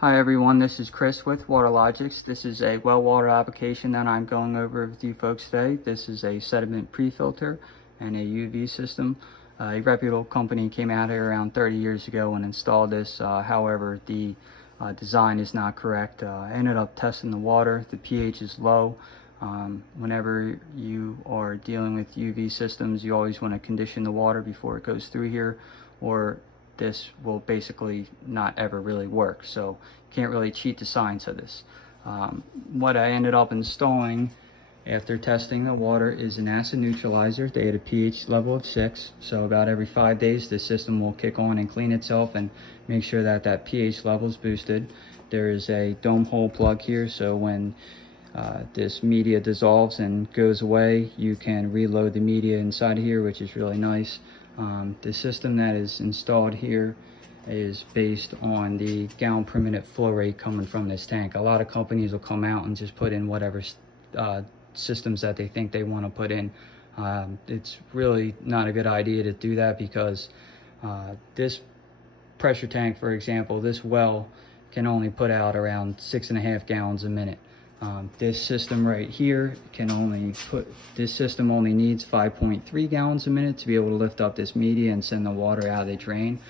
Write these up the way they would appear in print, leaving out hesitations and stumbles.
Hi everyone, this is Chris with Water-logix. This is a well water application that I'm going over with you folks today. This is a sediment pre-filter and a UV system. A reputable company came out here around 30 years ago and installed this. However, the design is not correct. I ended up testing the water. The pH is low. Whenever you are dealing with UV systems, you always want to condition the water before it goes through here, or this will basically not ever really work. So can't really cheat the science of this. What I ended up installing after testing the water is an acid neutralizer. They had a pH level of 6, so about every 5 days the system will kick on and clean itself and make sure that that pH level is boosted. There is a dome hole plug here, so when this media dissolves and goes away, you can reload the media inside here, which is really nice. The system that is installed here is based on the gallon per minute flow rate coming from this tank. A lot of companies will come out and just put in whatever systems that they think they want to put in. It's really not a good idea to do that, because this pressure tank, for example, this well can only put out around 6.5 gallons a minute. This system right here this system only needs 5.3 gallons a minute to be able to lift up this media and send the water out of the drain.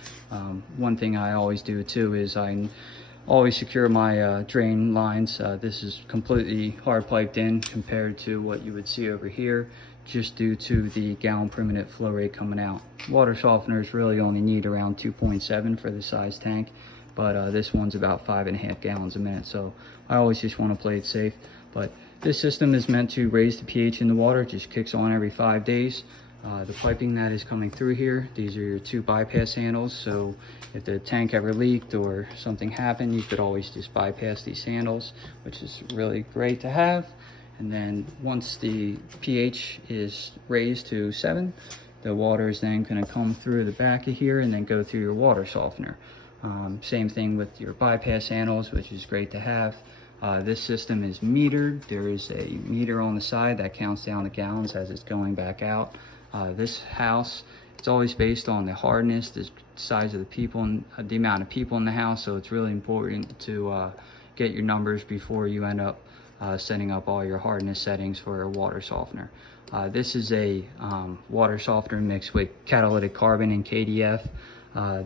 One thing I always do too is I always secure my drain lines. This is completely hard piped in compared to what you would see over here, just due to the gallon per minute flow rate coming out. Water softeners really only need around 2.7 for the size tank, but this one's about 5.5 gallons a minute, so I always just want to play it safe. But this system is meant to raise the pH in the water. It just kicks on every 5 days. The piping that is coming through here, these are your 2 bypass handles, so if the tank ever leaked or something happened, you could always just bypass these handles, which is really great to have. And then once the pH is raised to 7, the water is then going to come through the back of here and then go through your water softener. Same thing with your bypass handles, which is great to have. This system is metered. There is a meter on the side that counts down the gallons as it's going back out. This house, it's always based on the hardness, the size of the people, and the amount of people in the house, so it's really important to get your numbers before you end up setting up all your hardness settings for a water softener. This is a water softener mixed with catalytic carbon and KDF.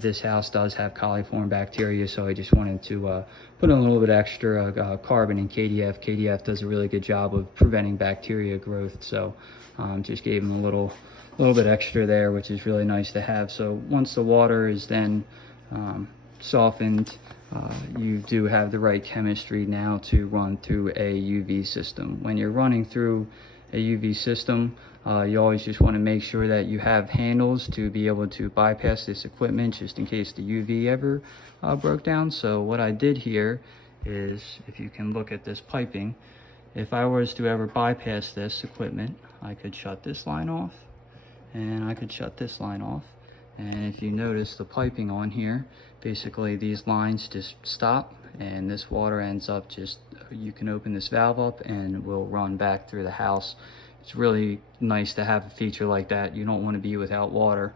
This house does have coliform bacteria, so I just wanted to put in a little bit extra carbon and KDF. KDF does a really good job of preventing bacteria growth, so just gave them a little bit extra there, which is really nice to have. So once the water is then softened, you do have the right chemistry now to run through a UV system. When you're running through a UV system, you always just want to make sure that you have handles to be able to bypass this equipment, just in case the UV ever broke down. So what I did here is, if you can look at this piping, if I was to ever bypass this equipment, I could shut this line off and I could shut this line off. And if you notice the piping on here, basically these lines just stop and this water ends up just, you can open this valve up and it will run back through the house. It's really nice to have a feature like that. You don't want to be without water.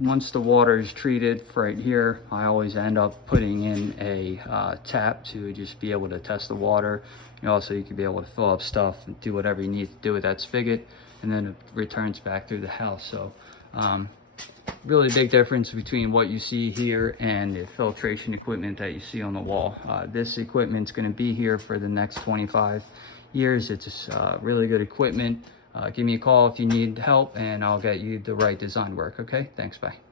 Once the water is treated right here, I always end up putting in a tap to just be able to test the water. Also, you can be able to fill up stuff and do whatever you need to do with that spigot, and then it returns back through the house. So really big difference between what you see here and the filtration equipment that you see on the wall. This equipment's going to be here for the next 25 years. It's really good equipment. Give me a call if you need help and I'll get you the right design work. Okay, thanks, bye.